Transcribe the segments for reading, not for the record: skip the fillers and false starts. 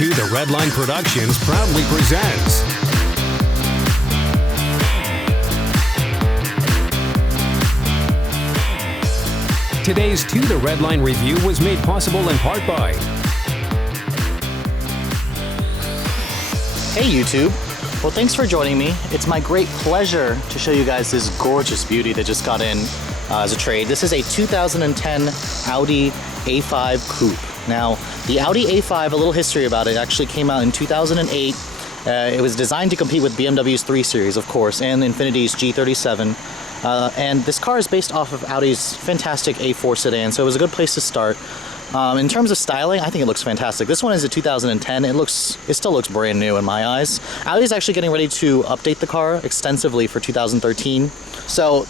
2 The Redline Productions proudly presents today's 2 The Redline review was made possible in part by Hey YouTube! Well, thanks for joining me. It's my great pleasure to show you guys this gorgeous beauty that just got in as a trade. This is a 2010 Audi A5 Coupe. Now, the Audi A5, a little history about it, actually came out in 2008. It was designed to compete with BMW's 3 Series, of course, and Infinity's G37. And this car is based off of Audi's fantastic A4 sedan, so it was a good place to start. In terms of styling, I think it looks fantastic. This one is a 2010. It still looks brand new in my eyes. Audi's actually getting ready to update the car extensively for 2013. So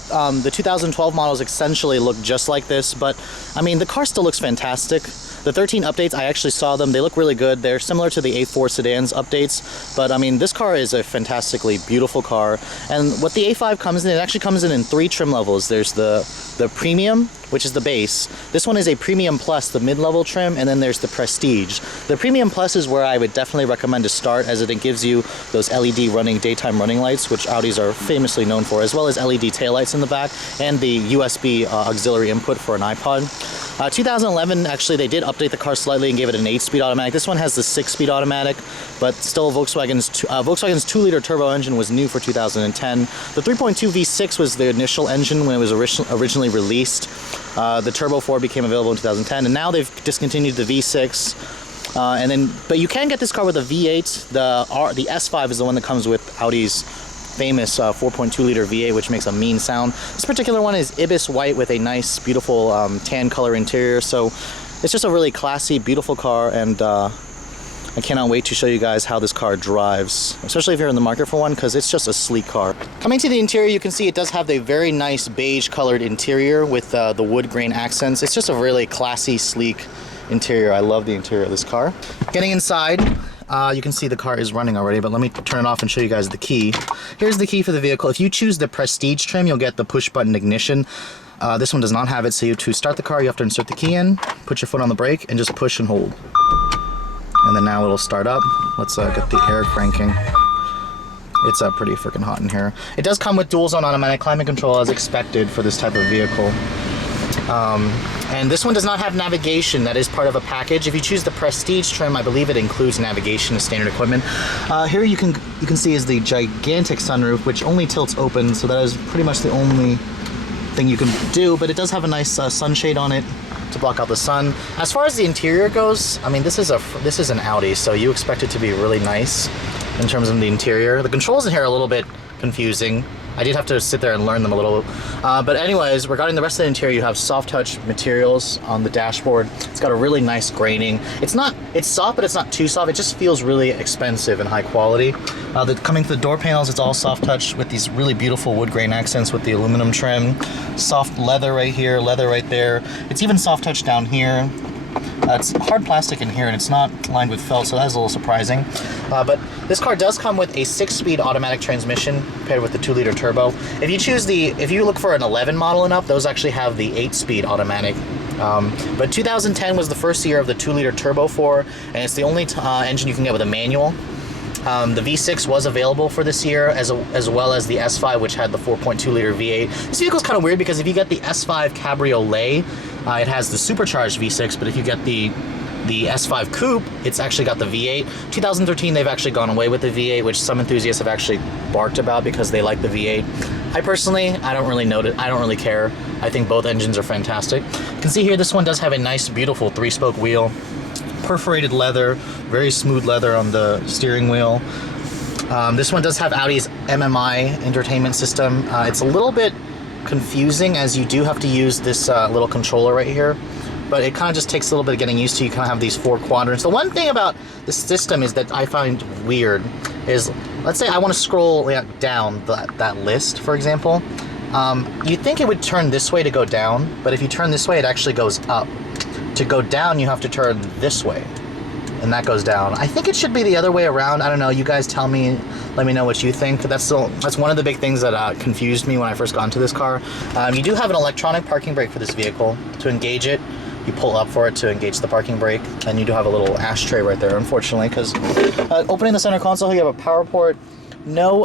the 2012 models essentially look just like this, but I mean, the car still looks fantastic. The 13 updates, I actually saw them. They look really good. They're similar to the A4 sedans updates, but I mean, this car is a fantastically beautiful car. And what the A5 comes in, it actually comes in 3 trim levels. There's the Premium, which is the base. This one is a Premium Plus, the mid-level trim, and then there's the Prestige. The Premium Plus is where I would definitely recommend to start, as it gives you those LED daytime running lights, which Audis are famously known for, as well as LED taillights in the back, and the USB auxiliary input for an iPod. 2011, actually, they did update the car slightly and gave it an 8-speed automatic. This one has the 6-speed automatic, but still Volkswagen's 2-liter turbo engine was new for 2010. The 3.2 V6 was the initial engine when it was originally released. The Turbo 4 became available in 2010, and now they've discontinued the V6. But you can get this car with a V8. The S5 is the one that comes with Audi's famous 4.2-liter V8, which makes a mean sound. This particular one is Ibis white with a nice, beautiful tan color interior. So it's just a really classy, beautiful car, and I cannot wait to show you guys how this car drives, especially if you're in the market for one, because it's just a sleek car. Coming to the interior, you can see it does have a very nice beige colored interior with the wood grain accents. It's just a really classy, sleek interior. I love the interior of this car. Getting inside, you can see the car is running already, but let me turn it off and show you guys the key. Here's the key for the vehicle. If you choose the Prestige trim, you'll get the push-button ignition. This one does not have it, so to start the car, you have to insert the key in, put your foot on the brake, and just push and hold. And then now it'll start up. Let's get the air cranking. It's pretty freaking hot in here. It does come with dual-zone automatic climate control as expected for this type of vehicle. And this one does not have navigation. That is part of a package. If you choose the Prestige trim, I believe it includes navigation as standard equipment. Here you can see is the gigantic sunroof, which only tilts open, so that is pretty much the only thing you can do, but it does have a nice sunshade on it to block out the sun. As far as the interior goes, I mean, this is an Audi, so you expect it to be really nice in terms of the interior. The controls in here are a little bit confusing. I did have to sit there and learn them a little. But anyways, regarding the rest of the interior, you have soft touch materials on the dashboard. It's got a really nice graining. It's soft, but it's not too soft. It just feels really expensive and high quality. Coming to the door panels, it's all soft touch with these really beautiful wood grain accents with the aluminum trim. Soft leather right here, leather right there. It's even soft touch down here. It's hard plastic in here, and it's not lined with felt, so that's a little surprising. But this car does come with a 6-speed automatic transmission paired with the 2-liter turbo. If you look for an 11 model and up, those actually have the 8-speed automatic. But 2010 was the first year of the 2-liter Turbo 4, and it's the only engine you can get with a manual. The V6 was available for this year, as well as the S5, which had the 4.2-liter V8. This vehicle's kind of weird because if you get the S5 Cabriolet, it has the supercharged V6, but if you get the S5 Coupe, it's actually got the V8. 2013, they've actually gone away with the V8, which some enthusiasts have actually barked about because they like the V8. I personally, I don't really care. I think both engines are fantastic. You can see here, this one does have a nice, beautiful 3-spoke wheel. Perforated leather, very smooth leather on the steering wheel. This one does have Audi's MMI entertainment system. It's a little bit confusing, as you do have to use this little controller right here, but it kind of just takes a little bit of getting used to. You kind of have these 4 quadrants. The one thing about this system is that I find weird is, let's say I want to scroll down that list, for example. You'd think it would turn this way to go down, but if you turn this way, it actually goes up. To go down, you have to turn this way, and that goes down. I think it should be the other way around. I don't know. You guys tell me. Let me know what you think. That's one of the big things that confused me when I first got into this car. You do have an electronic parking brake for this vehicle. To engage it, you pull up for it to engage the parking brake, and you do have a little ashtray right there, unfortunately, because opening the center console, you have a power port, no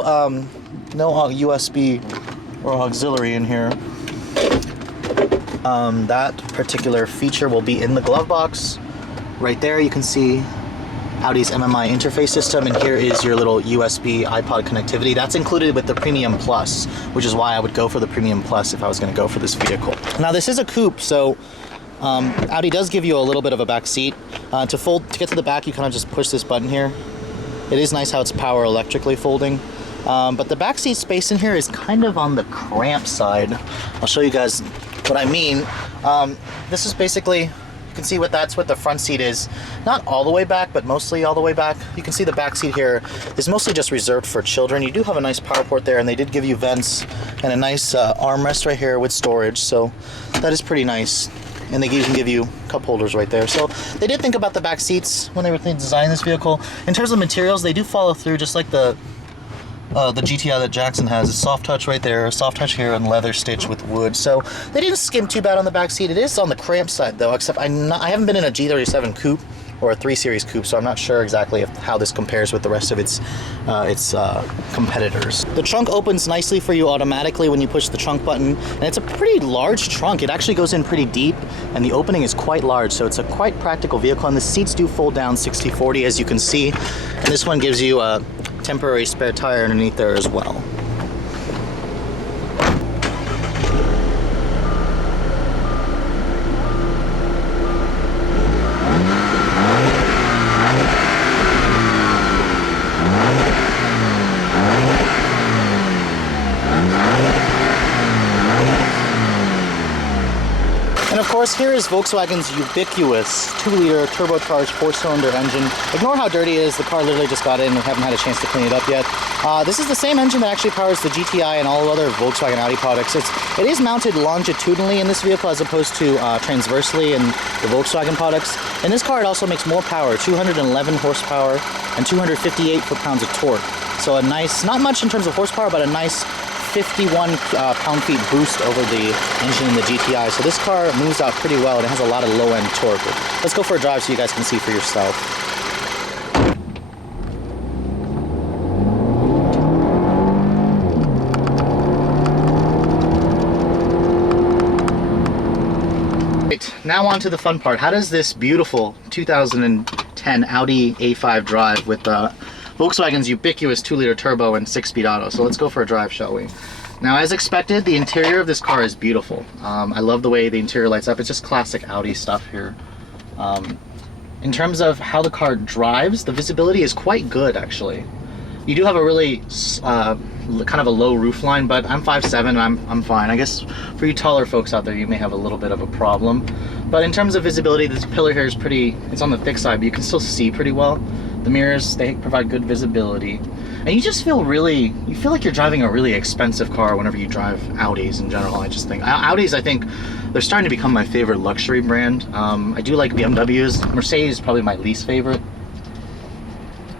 USB or auxiliary in here. That particular feature will be in the glove box. Right there you can see Audi's MMI interface system, and here is your little USB iPod connectivity. That's included with the Premium Plus, which is why I would go for the Premium Plus if I was going to go for this vehicle. Now this is a coupe, so Audi does give you a little bit of a back seat. To get to the back, you kind of just push this button here. It is nice how it's power electrically folding. But the backseat space in here is kind of on the cramped side. I'll show you guys what I mean. This is basically, you can see what the front seat is. Not all the way back, but mostly all the way back. You can see the back seat here is mostly just reserved for children. You do have a nice power port there, and they did give you vents and a nice armrest right here with storage, so that is pretty nice. And they even give you cup holders right there. So they did think about the back seats when they were designing this vehicle. In terms of materials, they do follow through just like the GTI that Jackson has. A soft touch right there, a soft touch here, and leather stitch with wood. So they didn't skim too bad on the back seat. It is on the cramped side though, except I haven't been in a G37 Coupe or a 3 Series Coupe, so I'm not sure exactly how this compares with the rest of its competitors. The trunk opens nicely for you automatically when you push the trunk button, and it's a pretty large trunk. It actually goes in pretty deep, and the opening is quite large, so it's a quite practical vehicle, and the seats do fold down 60/40 as you can see, and this one gives you a temporary spare tire underneath there as well. And of course, here is Volkswagen's ubiquitous 2-liter turbocharged 4-cylinder engine. Ignore how dirty it is. The car literally just got in. We haven't had a chance to clean it up yet. This is the same engine that actually powers the GTI and all other Volkswagen Audi products. It is mounted longitudinally in this vehicle as opposed to transversely in the Volkswagen products. In this car, it also makes more power, 211 horsepower and 258 foot-pounds of torque. So a nice, not much in terms of horsepower, but a nice 51 pound-feet boost over the engine in the GTI. So this car moves out pretty well, and it has a lot of low-end torque. Let's go for a drive so you guys can see for yourself. Right, now on to the fun part. How does this beautiful 2010 Audi A5 drive with Volkswagen's ubiquitous 2-liter turbo and 6-speed auto? So let's go for a drive, shall we? Now, as expected, the interior of this car is beautiful. I love the way the interior lights up. It's just classic Audi stuff here. In terms of how the car drives, the visibility is quite good, actually. You do have a really kind of a low roof line, but I'm 5'7", I'm fine. I guess for you taller folks out there, you may have a little bit of a problem. But in terms of visibility, this pillar here is it's on the thick side, but you can still see pretty well. The mirrors, they provide good visibility. And you just feel like you're driving a really expensive car whenever you drive Audis in general. I just think Audis, I think they're starting to become my favorite luxury brand. I do like BMWs. Mercedes is probably my least favorite.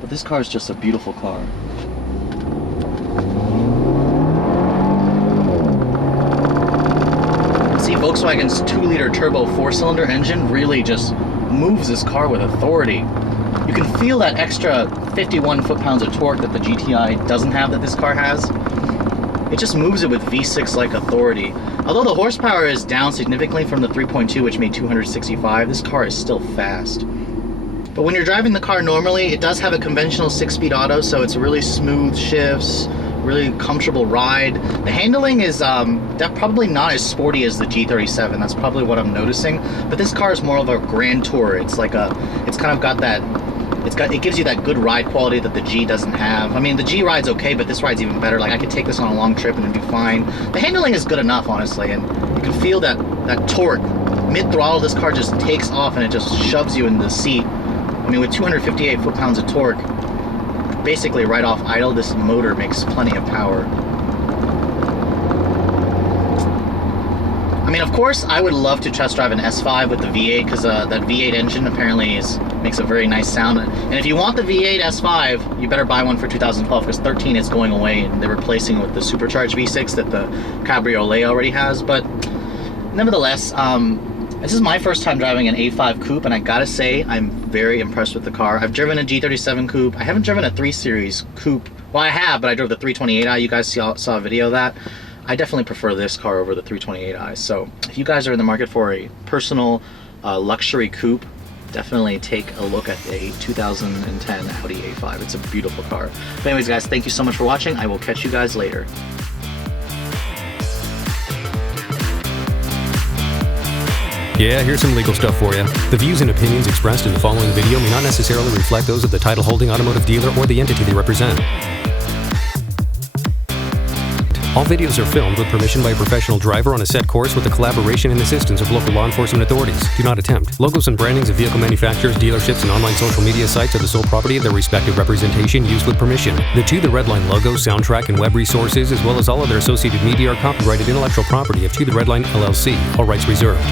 But this car is just a beautiful car. See, Volkswagen's 2-liter turbo 4-cylinder engine really just moves this car with authority. You can feel that extra 51 foot-pounds of torque that the GTI doesn't have that this car has. It just moves it with V6-like authority. Although the horsepower is down significantly from the 3.2, which made 265, this car is still fast. But when you're driving the car normally, it does have a conventional 6-speed auto, so it's really smooth shifts, really comfortable ride. The handling is probably not as sporty as the G37. That's probably what I'm noticing. But this car is more of a grand tour. It's kind of got that. It gives you that good ride quality that the G doesn't have. I mean, the G ride's okay, but this ride's even better. Like, I could take this on a long trip and it'd be fine. The handling is good enough, honestly, and you can feel that torque. Mid-throttle, this car just takes off and it just shoves you in the seat. I mean, with 258 foot-pounds of torque, basically right off idle, this motor makes plenty of power. I mean, of course, I would love to test drive an S5 with the V8 because that V8 engine apparently makes a very nice sound. And if you want the V8 S5, you better buy one for 2012 because 13 is going away and they're replacing it with the supercharged V6 that the Cabriolet already has. But nevertheless, This is my first time driving an A5 Coupe, and I gotta say, I'm very impressed with the car. I've driven a G37 Coupe. I haven't driven a 3 Series Coupe. Well, I have, but I drove the 328i. You guys saw a video of that. I definitely prefer this car over the 328i. So if you guys are in the market for a personal luxury coupe, definitely take a look at a 2010 Audi A5. It's a beautiful car. But anyways, guys, thank you so much for watching. I will catch you guys later. Yeah, here's some legal stuff for you. The views and opinions expressed in the following video may not necessarily reflect those of the title holding automotive dealer or the entity they represent. All videos are filmed with permission by a professional driver on a set course with the collaboration and assistance of local law enforcement authorities. Do not attempt. Logos and brandings of vehicle manufacturers, dealerships, and online social media sites are the sole property of their respective representation used with permission. The To The Redline logo, soundtrack, and web resources, as well as all other associated media, are copyrighted intellectual property of To The Redline LLC. All rights reserved.